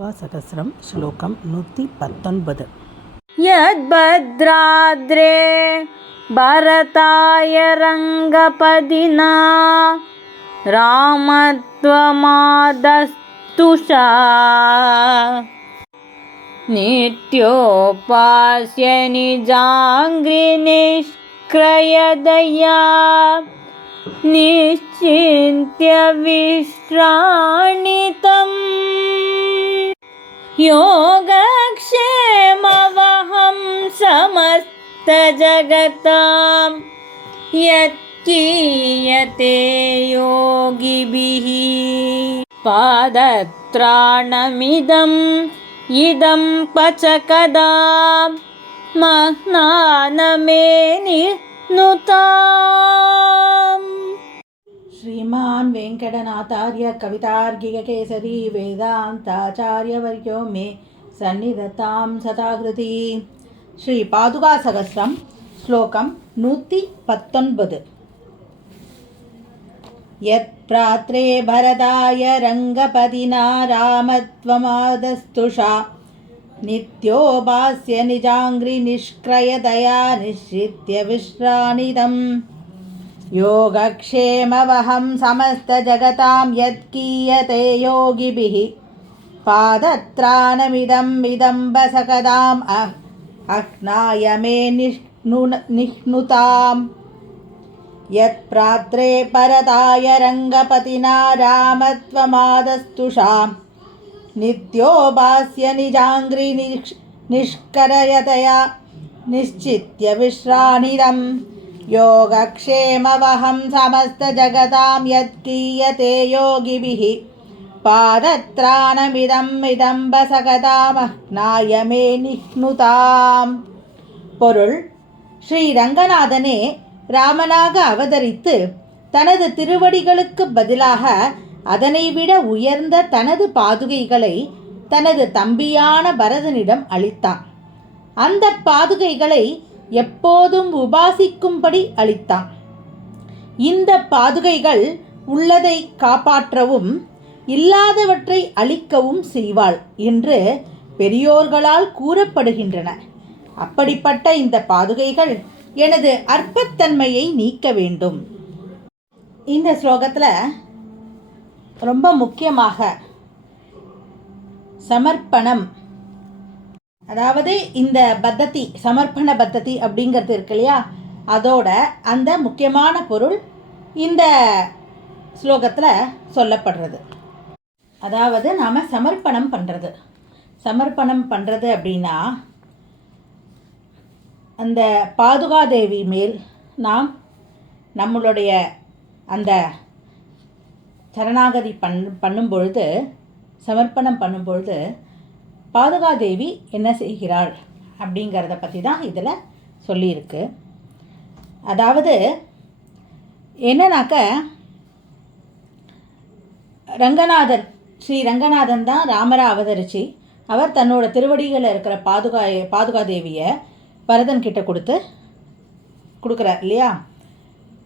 सहस्रम श्लोकम 119 यद्भद्राद्रे भरताय रङ्गपदिना रामत्वमादस्तुषा नित्योपास्य निजाङ्घ्रिनिष्क्रयदया निश्चिन्त्य विश्राणितम् योगक्षेमवहं समस्तजगतां यत्कीयते योगिभिः पादत्राणमिदम् इदं पचकदा मह्नानमेनिनुताम्। श्रीमान वेंकटनाथार्य कवितार्किककेसरी वेदांताचार्यवर्यो मे सन्निधत्तां सदाकृति। श्री पादुका सहस्रम श्लोकम 119 यत्प्रात्रे भरदाय रङ्गपदिना रामत्वमादस्तुषा नित्योपास्य निजाङ्घ्रिनिष्क्रयदया निश्चित्य विश्राणितम् योगक्षेमवहं समस्तजगतां यत्कीयते योगिभिः पादत्राणमिदं विदम्बसकदाम् अह्नाय मे निह्नुताम् यत्प्रात्रे परताय रङ्गपतिना रामत्वमादस्तुषा नित्योपास्य निजाङ्घ्रिनिष्करयतया निश्चित्य विश्राणितम् योगक्षेमवहं समस्तजगतां यत्कीयते योगिभिः पादत्राणमिदं विदम्बसकदामह्नाय मे निह्नुताम्। பொருள், ஸ்ரீ ரங்கநாதனே ராமனாக அவதரித்து தனது திருவடிகளுக்கு பதிலாக அதனைவிட உயர்ந்த தனது பாதுகைகளை தனது தம்பியான பரதனிடம் அளித்தான். அந்த பாதுகைகளை எப்போதும் உபாசிக்கும்படி அளித்தான். இந்த பாதுகைகள் உள்ளதை காப்பாற்றவும் இல்லாதவற்றை அழிக்கவும் செய்வாள் என்று பெரியோர்களால் கூறப்படுகின்றன. அப்படிப்பட்ட இந்த பாதுகைகள் எனது அற்பத்தன்மையை நீக்க வேண்டும். இந்த ஸ்லோகத்தில் ரொம்ப முக்கியமாக சமர்ப்பணம், அதாவது இந்த பத்ததி சமர்ப்பண பத்ததி அப்படிங்கிறது இருக்கு இல்லையா, அதோட அந்த முக்கியமான பொருள் இந்த ஸ்லோகத்தில் சொல்லப்படுறது. அதாவது நாம் சமர்ப்பணம் பண்ணுறது அப்படின்னா அந்த பாதுகாதேவி மேல் நாம் நம்மளுடைய அந்த சரணாகதி பண்ணும் பொழுது, சமர்ப்பணம் பண்ணும் பொழுது பாதுகாதேவி என்ன செய்கிறாள் அப்படிங்கிறத பற்றி தான் இதில் சொல்லியிருக்கு. அதாவது என்னன்னாக்க, ரங்கநாதன் ஸ்ரீ ரங்கநாதன் தான் ராமரை அவதரித்து அவர் தன்னோட திருவடிகளில் இருக்கிற பாதுகாதேவியை பரதன் கிட்ட கொடுக்குறார் இல்லையா.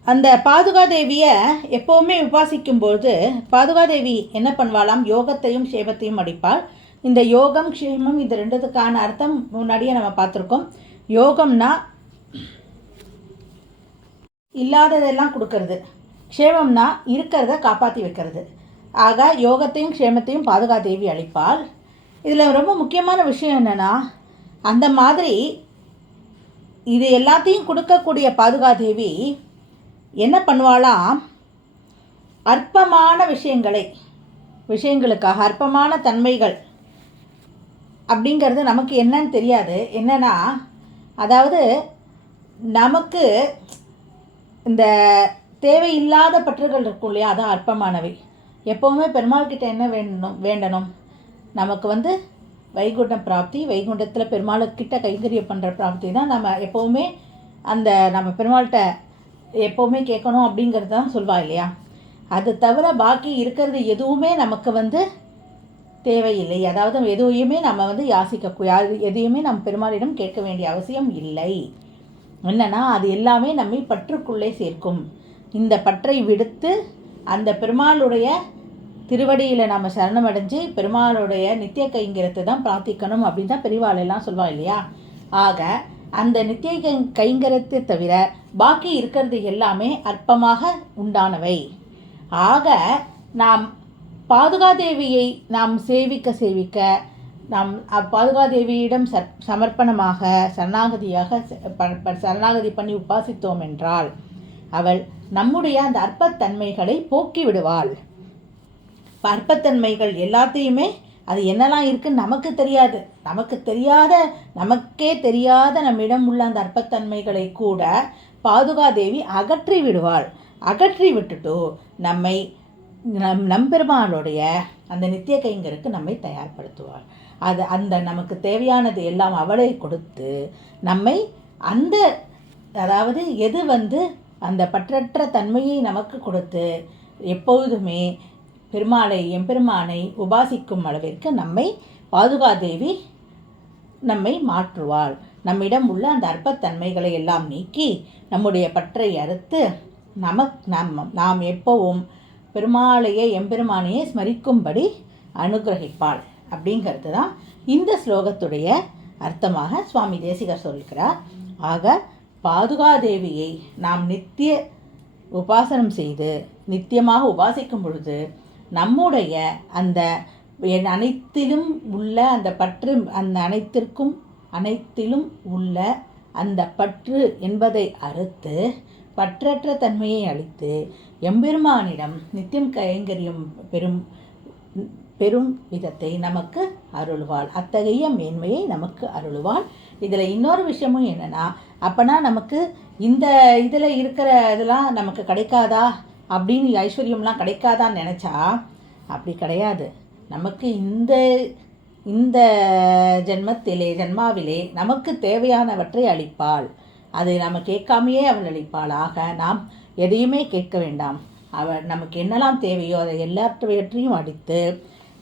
அந்த பாதுகாதேவியை எப்போவுமே உபாசிக்கும்போது பாதுகாதேவி என்ன பண்ணுவாளாம், யோகத்தையும் க்ஷேமத்தையும் அடிப்பாள். இந்த யோகம் க்ஷேமம் இது ரெண்டுத்துக்கான அர்த்தம் முன்னாடியே நம்ம பார்த்துருக்கோம். யோகம்னா இல்லாததெல்லாம் கொடுக்கறது, க்ஷேமம்னா இருக்கிறத காப்பாற்றி வைக்கிறது. ஆக யோகத்தையும் க்ஷேமத்தையும் பாதுகாதேவி அளிப்பாள். இதில் ரொம்ப முக்கியமான விஷயம் என்னென்னா, அந்த மாதிரி இது எல்லாத்தையும் கொடுக்கக்கூடிய பாதுகாதேவி என்ன பண்ணுவாளாம், அற்பமான விஷயங்களுக்காக அற்பமான தன்மைகள் அப்படிங்கிறது நமக்கு என்னன்னு தெரியாது. என்னன்னா, அதாவது நமக்கு இந்த தேவையில்லாத பற்றுகள் இருக்கும் இல்லையா, அதான் அற்பமானவை. எப்போவுமே பெருமாள் கிட்ட என்ன வேண்டணும், நமக்கு வைகுண்டம் பிராப்தி, வைகுண்டத்தில் பெருமாளுக்கிட்ட கைங்கரியம் பண்ணுற பிராப்தி தான் நம்ம எப்போவுமே நம்ம பெருமாள்கிட்ட எப்போவுமே கேட்கணும் அப்படிங்கிறது தான் சொல்வா இல்லையா. அது தவிர பாக்கி இருக்கிறது எதுவுமே நமக்கு தேவையில்லை. அதாவது எதையுமே நம்ம எதையுமே நம்ம பெருமாளிடம் கேட்க வேண்டிய அவசியம் இல்லை. என்னன்னா, அது எல்லாமே நம்மை பற்றுக்குள்ளே சேர்க்கும். இந்த பற்றை விடுத்து அந்த பெருமாளுடைய திருவடியில் நம்ம சரணமடைஞ்சு பெருமாளுடைய நித்திய கைங்கரத்தை தான் பிரார்த்திக்கணும் அப்படின்னு தான் பெரியவாளெல்லாம் சொல்லுவா இல்லையா. ஆக அந்த நித்திய கைங்கரத்தை தவிர பாக்கி இருக்கிறது எல்லாமே அற்பமாக உண்டானவை. ஆக நாம் பாதுகாதேவியை நாம் சேவிக்க நாம் பாதுகாதேவியிடம் சமர்ப்பணமாக சரணாகதி பண்ணி உபாசித்தோம் என்றால் அவள் நம்முடைய அந்த அற்பத்தன்மைகளை போக்கி விடுவாள். அற்பத்தன்மைகள் எல்லாத்தையுமே அது என்னெல்லாம் இருக்குன்னு நமக்கே தெரியாத நம்மிடம் உள்ள அந்த அற்பத்தன்மைகளை கூட பாதுகாதேவி அகற்றி விடுவாள். அகற்றி விட்டுட்டு நம்மை நம்பெருமானுடைய அந்த நித்திய கைங்கருக்கு நம்மை தயார்படுத்துவாள். அந்த நமக்கு தேவையானது எல்லாம் அவளை கொடுத்து நம்மை அதாவது எது அந்த பற்றற்ற தன்மையை நமக்கு கொடுத்து எப்பொழுதுமே எம்பெருமானை உபாசிக்கும் அளவிற்கு நம்மை பாதுகாதேவி நம்மை மாற்றுவாள். நம்மிடம் உள்ள அந்த அற்பத்தன்மைகளை எல்லாம் நீக்கி நம்முடைய பற்றை அறுத்து நாம் எப்பவும் எம்பெருமானையே ஸ்மரிக்கும்படி அனுகிரகிப்பாள் அப்படிங்கிறது தான் இந்த ஸ்லோகத்துடைய அர்த்தமாக சுவாமி தேசிகர் சொல்கிறார். ஆக பாதுகாதேவியை நாம் நித்திய உபாசனம் செய்து நித்தியமாக உபாசிக்கும் பொழுது நம்முடைய அந்த அனைத்திலும் உள்ள அந்த பற்று அந்த அனைத்திலும் உள்ள அந்த பற்று என்பதை அறுத்து பற்றற்ற தன்மையை அளித்து எம்பெருமானிடம் நித்தியம் கைங்கரியம் பெரும் விதத்தை நமக்கு அருள்வாள். அத்தகைய மேன்மையை நமக்கு அருள்வாள். இதில் இன்னொரு விஷயமும் என்னென்னா, அப்போனா நமக்கு இந்த இதில் இருக்கிற இதெல்லாம் நமக்கு கிடைக்காதா அப்படின்னு ஐஸ்வர்யம்லாம் கிடைக்காதான்னு நினச்சா அப்படி கிடையாது. நமக்கு இந்த ஜென்மாவிலே நமக்கு தேவையானவற்றை அளிப்பாள். அது நம்ம கேட்காமையே அவள் அளிப்பாள். ஆக நாம் எதையுமே கேட்க வேண்டாம். அவள் நமக்கு என்னெல்லாம் தேவையோ அதை எல்லாவற்றையும் அளித்து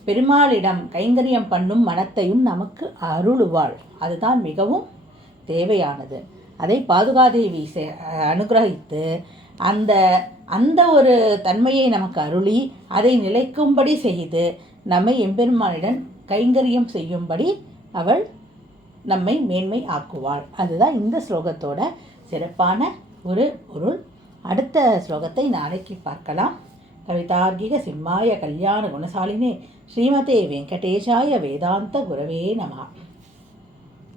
பெருமாளிடம் கைங்கரியம் பண்ணும் மனத்தையும் நமக்கு அருளுவாள். அதுதான் மிகவும் தேவையானது. அதை பாதுகாதேவி அனுகிரகித்து அந்த ஒரு தன்மையை நமக்கு அருளி அதை நிலைக்கும்படி செய்து நம்மை எம்பெருமானிடம் கைங்கரியம் செய்யும்படி அவள் நம்மை மேன்மை ஆக்குவாள். அதுதான் இந்த ஸ்லோகத்தோட சிறப்பான ஒரு பொருள். அடுத்த ஸ்லோகத்தை நாளைக்கு பார்க்கலாம். கவிதார்க்கிக சிம்மாய கல்யாண குணசாலினே ஸ்ரீமதே வெங்கடேஷாய வேதாந்த குரவே நமஹ.